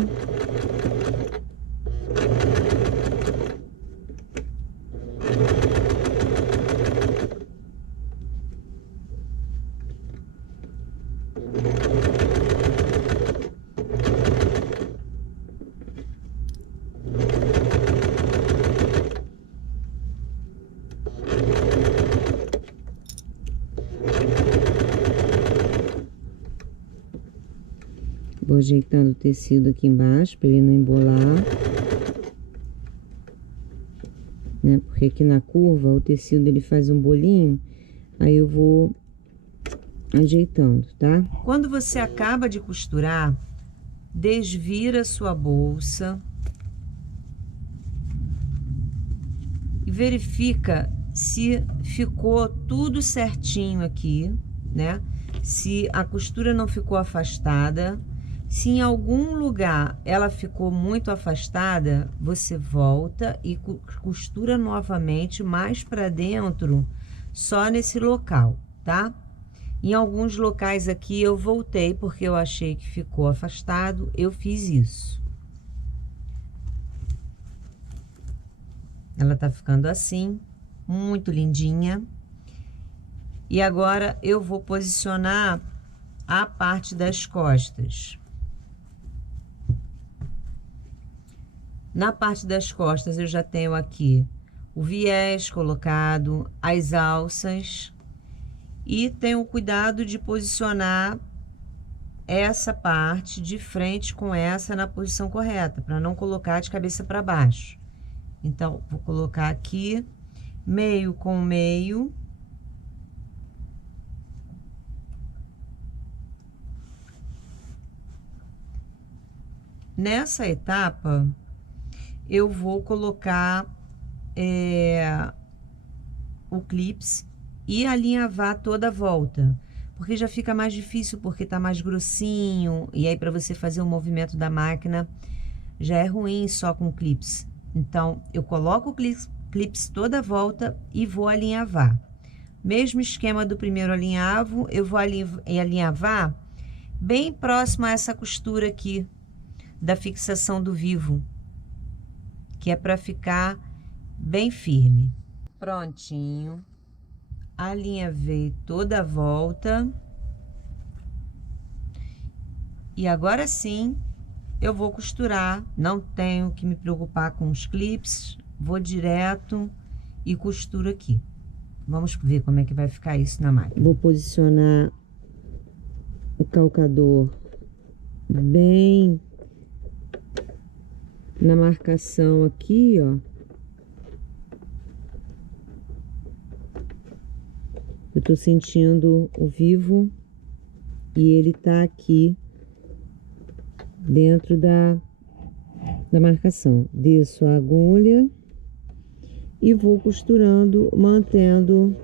Vou ajeitando o tecido aqui embaixo para ele não embolar, né? Porque aqui na curva o tecido ele faz um bolinho, aí eu vou ajeitando, tá? Quando você acaba de costurar, desvira sua bolsa e verifica se ficou tudo certinho aqui, né? Se a costura não ficou afastada. Se em algum lugar ela ficou muito afastada, você volta e costura novamente mais para dentro, só nesse local, tá? Em alguns locais aqui eu voltei porque eu achei que ficou afastado, eu fiz isso. Ela tá ficando assim, muito lindinha. E agora eu vou posicionar a parte das costas. Na parte das costas eu já tenho aqui o viés colocado, as alças, e tenho cuidado de posicionar essa parte de frente com essa na posição correta, para não colocar de cabeça para baixo. Então, vou colocar aqui meio com meio. Nessa etapa, eu vou colocar o clips e alinhavar toda a volta, porque já fica mais difícil, porque tá mais grossinho, e aí para você fazer o movimento da máquina já é ruim só com clips. Então, eu coloco o clips toda a volta e vou alinhavar. Mesmo esquema do primeiro alinhavo, eu vou alinhavar bem próximo a essa costura aqui da fixação do vivo, que é para ficar bem firme. Prontinho. Alinhavei toda a volta. E agora sim, eu vou costurar. Não tenho que me preocupar com os clips. Vou direto e costuro aqui. Vamos ver como é que vai ficar isso na máquina. Vou posicionar o calcador bem na marcação aqui, ó. Eu tô sentindo o vivo e ele tá aqui dentro da marcação. Desço a agulha e vou costurando, mantendo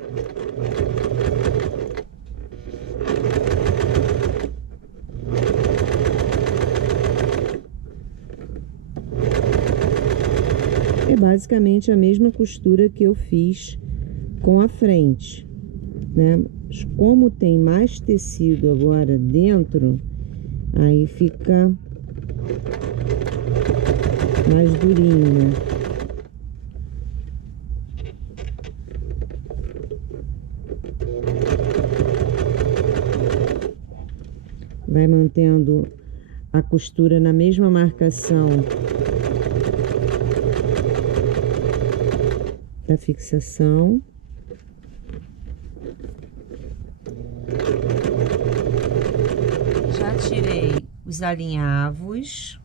é basicamente a mesma costura que eu fiz com a frente, né? Mas como tem mais tecido agora dentro, aí fica mais durinho, né? Vai mantendo a costura na mesma marcação da fixação. Já tirei os alinhavos,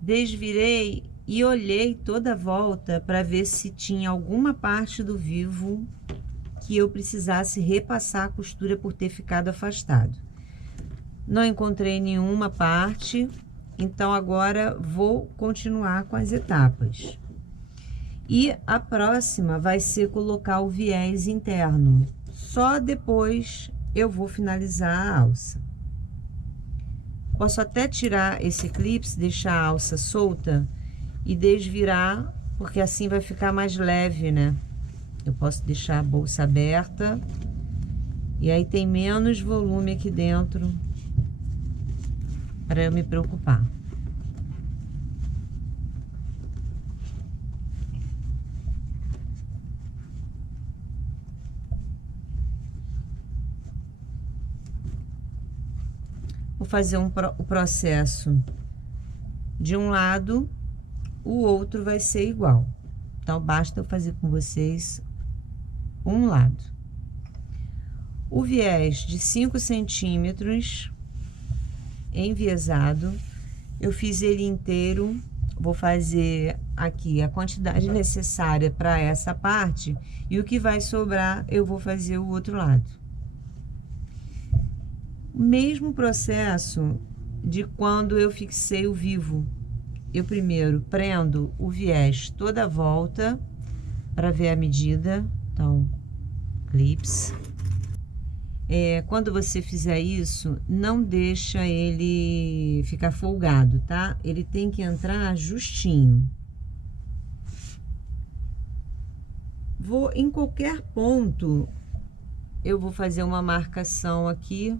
desvirei e olhei toda a volta para ver se tinha alguma parte do vivo que eu precisasse repassar a costura por ter ficado afastado. Não encontrei nenhuma parte, então agora vou continuar com as etapas. E a próxima vai ser colocar o viés interno. Só depois eu vou finalizar a alça. Posso até tirar esse clipe, deixar a alça solta e desvirar, porque assim vai ficar mais leve, né? Eu posso deixar a bolsa aberta e aí tem menos volume aqui dentro para eu me preocupar. Vou fazer o processo de um lado, o outro vai ser igual. Então, basta eu fazer com vocês um lado. O viés de 5 centímetros enviesado, eu fiz ele inteiro. Vou fazer aqui a quantidade necessária para essa parte e o que vai sobrar eu vou fazer o outro lado. Mesmo processo de quando eu fixei o vivo. Eu primeiro prendo o viés toda a volta para ver a medida. Então, clips. Quando você fizer isso, não deixa ele ficar folgado, tá? Ele tem que entrar justinho. Em qualquer ponto, eu vou fazer uma marcação aqui.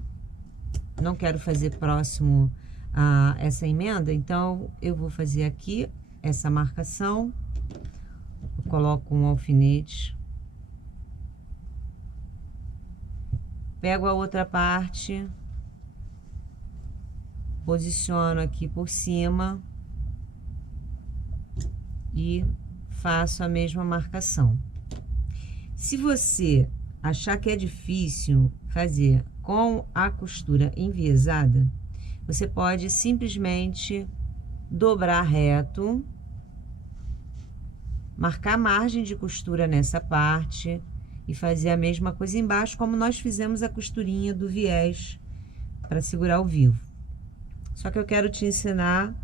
Não quero fazer próximo a essa emenda, então eu vou fazer aqui essa marcação. Eu coloco um alfinete. Pego a outra parte, posiciono aqui por cima e faço a mesma marcação. Se você achar que é difícil fazer com a costura enviesada, você pode simplesmente dobrar reto, marcar a margem de costura nessa parte e fazer a mesma coisa embaixo, como nós fizemos a costurinha do viés para segurar o vivo. Só que eu quero te ensinar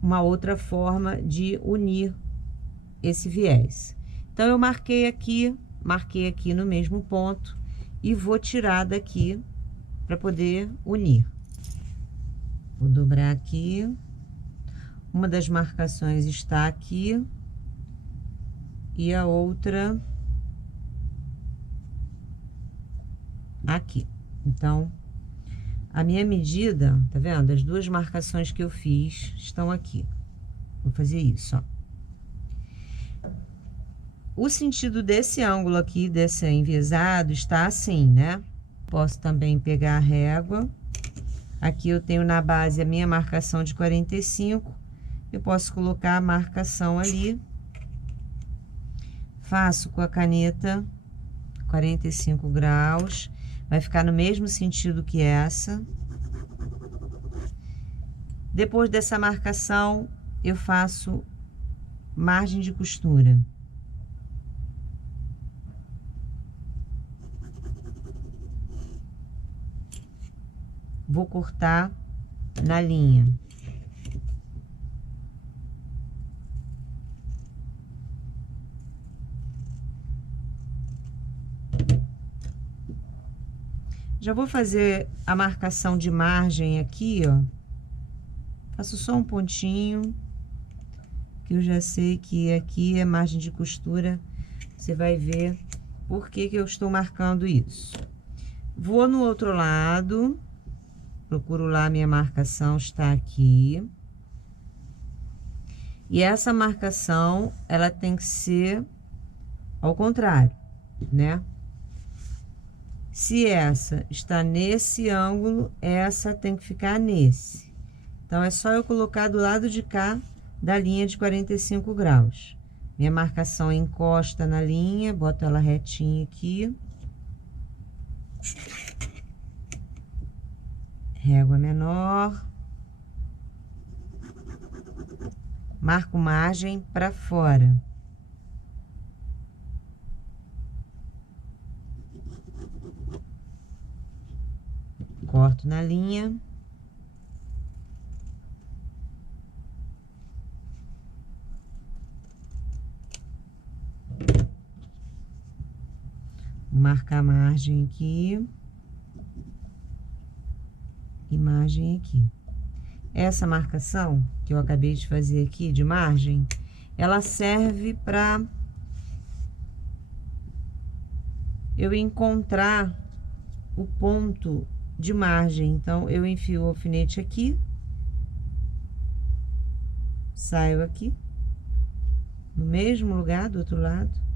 uma outra forma de unir esse viés. Então, eu marquei aqui no mesmo ponto e vou tirar daqui para poder unir. Vou dobrar aqui. Uma das marcações está aqui e a outra aqui. Então, a minha medida, tá vendo? As duas marcações que eu fiz estão aqui. Vou fazer isso, ó. O sentido desse ângulo aqui, desse enviesado, está assim, né? Posso também pegar a régua. Aqui eu tenho na base a minha marcação de 45. Eu posso colocar a marcação ali. Faço com a caneta 45 graus. Vai ficar no mesmo sentido que essa. Depois dessa marcação, eu faço margem de costura. Vou cortar na linha. Já vou fazer a marcação de margem aqui, ó. Faço só um pontinho, que eu já sei que aqui é margem de costura. Você vai ver por que que eu estou marcando isso. Vou no outro lado, procuro lá, minha marcação está aqui. E essa marcação, ela tem que ser ao contrário, né? Se essa está nesse ângulo, essa tem que ficar nesse. Então, é só eu colocar do lado de cá da linha de 45 graus. Minha marcação encosta na linha, boto ela retinha aqui. Régua menor. Marco margem para fora. Corto na linha. Vou marcar a margem aqui. E margem aqui. Essa marcação que eu acabei de fazer aqui de margem, ela serve para eu encontrar o ponto de margem. Então, eu enfio o alfinete aqui, saio aqui, no mesmo lugar do outro lado,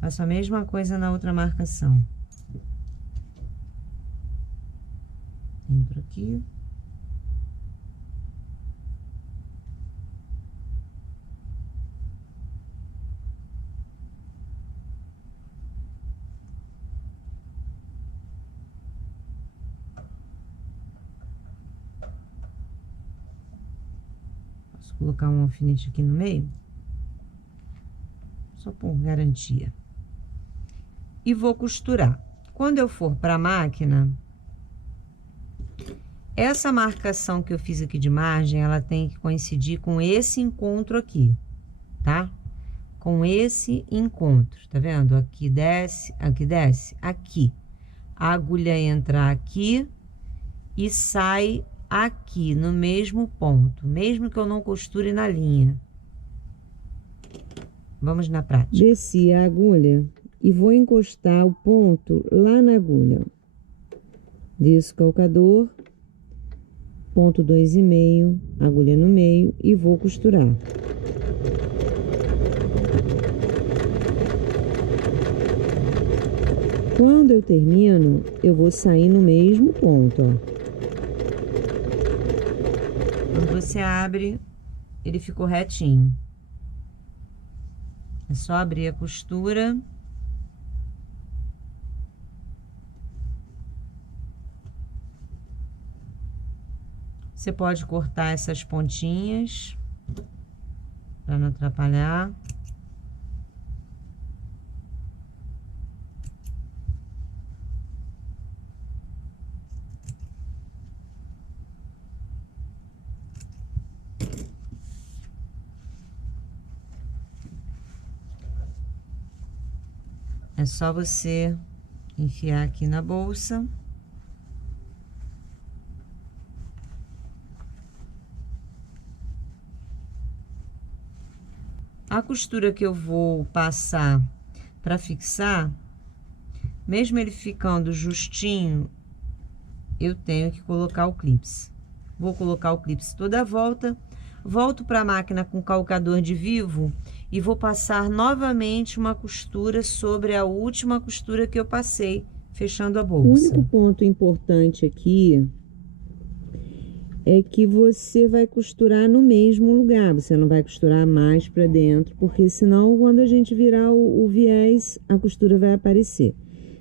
faço a mesma coisa na outra marcação. Entro aqui. Posso colocar um alfinete aqui no meio, só por garantia. E vou costurar. Quando eu for para a máquina, essa marcação que eu fiz aqui de margem, ela tem que coincidir com esse encontro aqui, tá? Com esse encontro, tá vendo? Aqui desce, aqui. A agulha entra aqui e sai aqui, no mesmo ponto, mesmo que eu não costure na linha. Vamos na prática. Desci a agulha e vou encostar o ponto lá na agulha. Desço o calcador, ponto 2,5, agulha no meio e vou costurar. Quando eu termino, eu vou sair no mesmo ponto, ó. Quando você abre, ele ficou retinho. É só abrir a costura. Você pode cortar essas pontinhas para não atrapalhar. É só você enfiar aqui na bolsa. A costura que eu vou passar para fixar, mesmo ele ficando justinho, eu tenho que colocar o clips. Vou colocar o clips toda a volta, volto para a máquina com calcador de vivo e vou passar novamente uma costura sobre a última costura que eu passei, fechando a bolsa. O único ponto importante aqui é que você vai costurar no mesmo lugar, você não vai costurar mais para dentro, porque senão quando a gente virar o viés, a costura vai aparecer.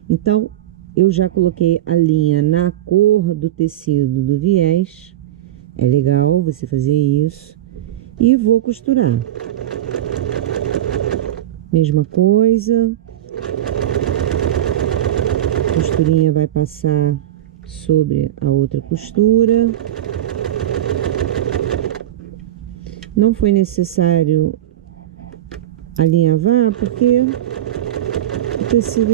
Então, eu já coloquei a linha na cor do tecido do viés. É legal você fazer isso. E vou costurar. Mesma coisa. A costurinha vai passar sobre a outra costura. Não foi necessário alinhavar, porque o tecido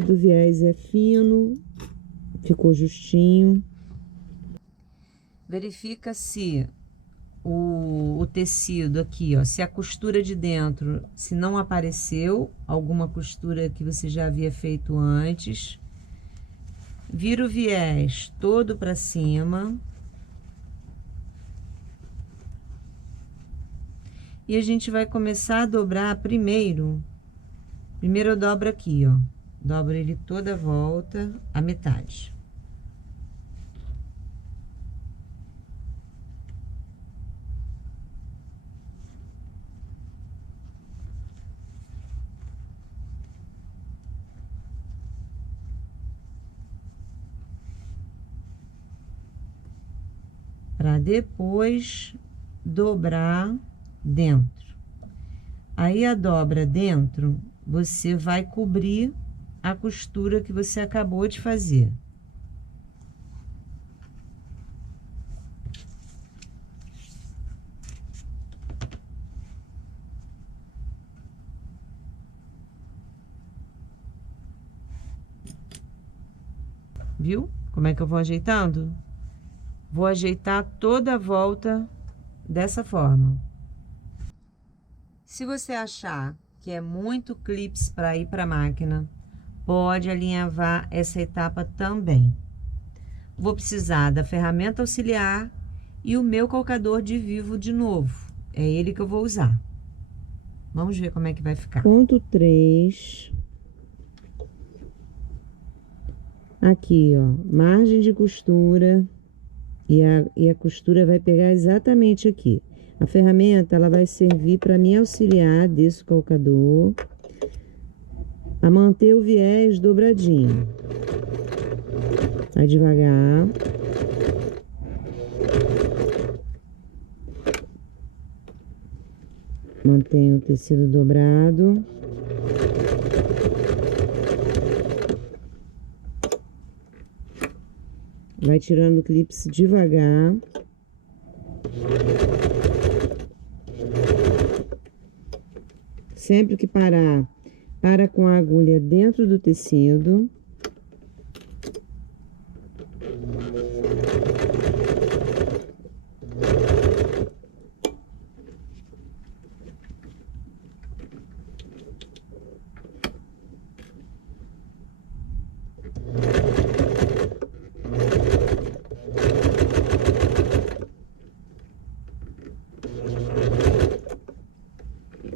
do viés é fino, ficou justinho. Verifica se o tecido aqui, ó, se a costura de dentro, se não apareceu alguma costura que você já havia feito antes. Vira o viés todo para cima. E a gente vai começar a dobrar primeiro. Primeiro eu dobro aqui, ó. Dobro ele toda a volta, a metade. Para depois dobrar dentro. Aí a dobra dentro, você vai cobrir a costura que você acabou de fazer. Viu como é que eu vou ajeitando? Vou ajeitar toda a volta dessa forma. Se você achar que é muito clips para ir para a máquina, pode alinhavar essa etapa também. Vou precisar da ferramenta auxiliar e o meu calcador de vivo de novo. É ele que eu vou usar. Vamos ver como é que vai ficar. Ponto 3. Aqui, ó, margem de costura. E a costura vai pegar exatamente aqui. A ferramenta, ela vai servir para me auxiliar desse calcador a manter o viés dobradinho. Vai devagar. Mantém o tecido dobrado. Vai tirando o clips devagar. Sempre que parar, para com a agulha dentro do tecido.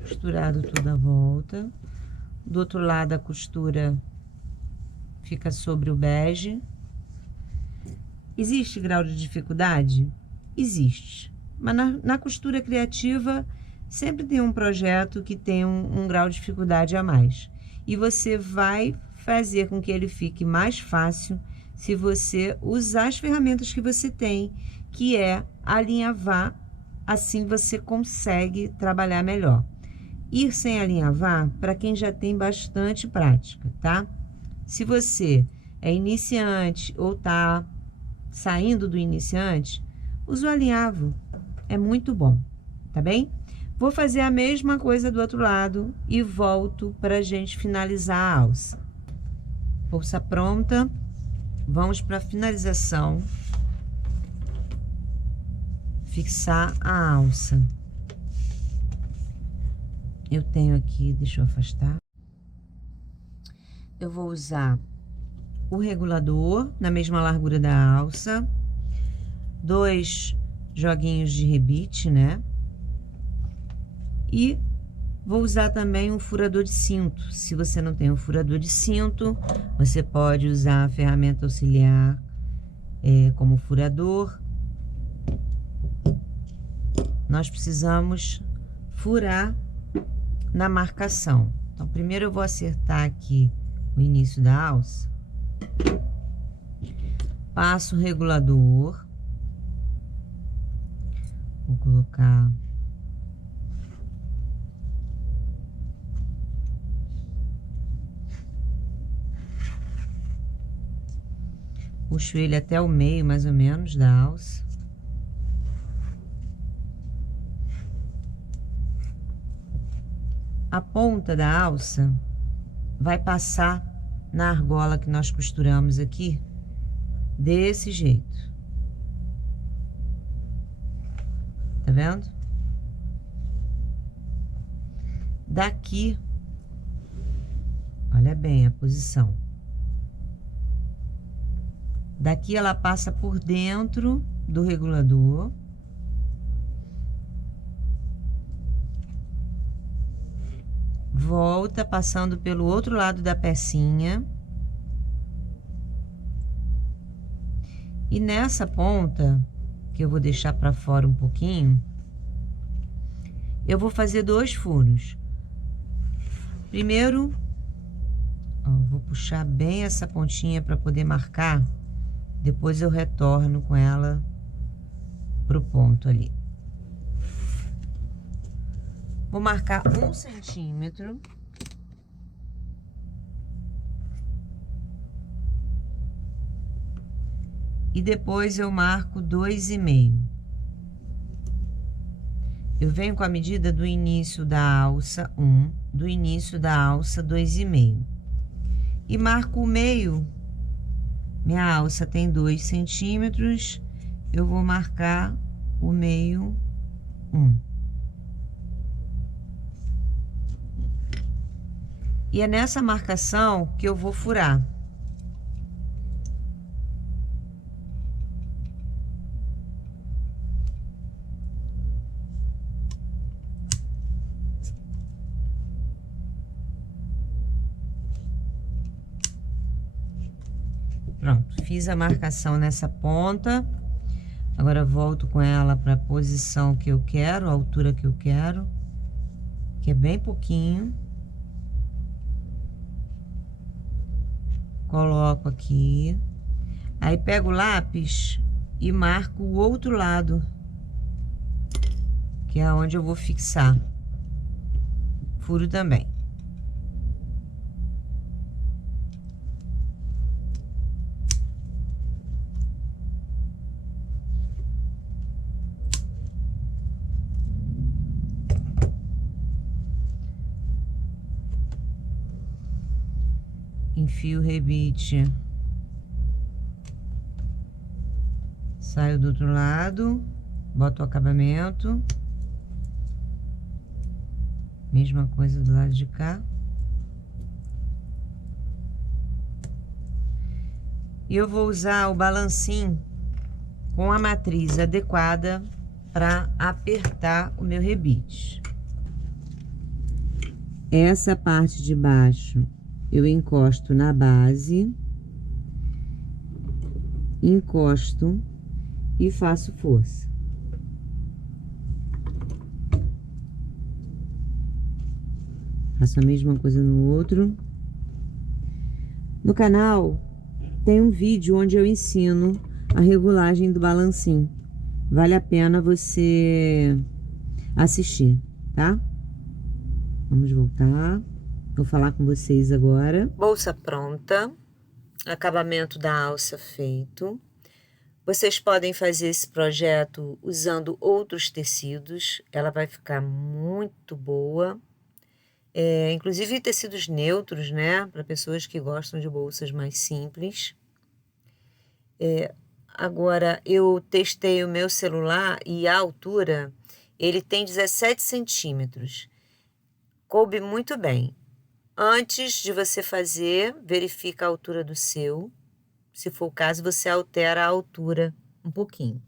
Costurado toda a volta. Do outro lado a costura fica sobre o bege. Existe grau de dificuldade? Existe. Mas na costura criativa sempre tem um projeto que tem um grau de dificuldade a mais. E você vai fazer com que ele fique mais fácil se você usar as ferramentas que você tem, que é alinhavar. Assim você consegue trabalhar melhor. Ir sem alinhavar, para quem já tem bastante prática, tá? Se você é iniciante ou tá saindo do iniciante, usa o alinhavo. É muito bom, tá bem? Vou fazer a mesma coisa do outro lado e volto para a gente finalizar a alça. Bolsa pronta. Vamos para a finalização. Fixar a alça. Eu tenho aqui, deixa eu afastar. Eu vou usar o regulador na mesma largura da alça. 2 joguinhos de rebite, né? E vou usar também um furador de cinto. Se você não tem um furador de cinto, você pode usar a ferramenta auxiliar como furador. Nós precisamos furar na marcação. Então, primeiro eu vou acertar aqui o início da alça. Passo o regulador. Vou colocar puxo ele até o meio, mais ou menos, da alça. A ponta da alça vai passar na argola que nós costuramos aqui, desse jeito. Tá vendo? Daqui, olha bem a posição. Daqui ela passa por dentro do regulador. Volta passando pelo outro lado da pecinha. E nessa ponta, que eu vou deixar para fora um pouquinho, eu vou fazer 2 furos. Primeiro, ó, vou puxar bem essa pontinha para poder marcar. Depois eu retorno com ela pro ponto ali. Vou marcar 1 centímetro. E depois eu marco 2,5. Eu venho com a medida do início da alça 1, do início da alça 2,5. E marco o meio. Minha alça tem 2 centímetros, eu vou marcar o meio 1. E é nessa marcação que eu vou furar. Pronto, fiz a marcação nessa ponta. Agora volto com ela para a posição que eu quero, a altura que eu quero, que é bem pouquinho. Coloco aqui. Aí pego o lápis e marco o outro lado, que é onde eu vou fixar. Furo também. Enfio o rebite, saio do outro lado, boto o acabamento, mesma coisa do lado de cá. E eu vou usar o balancim com a matriz adequada para apertar o meu rebite. Essa parte de baixo eu encosto na base, encosto e faço força. Faço a mesma coisa no outro. No canal tem um vídeo onde eu ensino a regulagem do balancim. Vale a pena você assistir, tá? Vamos voltar. Vou falar com vocês agora. Bolsa pronta, acabamento da alça feito. Vocês podem fazer esse projeto usando outros tecidos, ela vai ficar muito boa. Inclusive tecidos neutros, né? Para pessoas que gostam de bolsas mais simples. Agora, eu testei o meu celular e a altura, ele tem 17 centímetros. Coube muito bem. Antes de você fazer, verifica a altura do seu. Se for o caso, você altera a altura um pouquinho.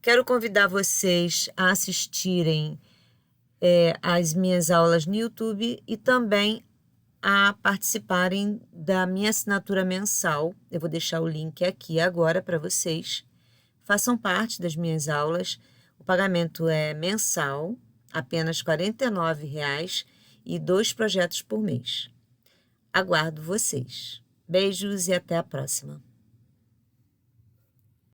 Quero convidar vocês a assistirem as minhas aulas no YouTube e também a participarem da minha assinatura mensal. Eu vou deixar o link aqui agora para vocês. Façam parte das minhas aulas. O pagamento é mensal, apenas R$ 49,00 e 2 projetos por mês. Aguardo vocês. Beijos e até a próxima.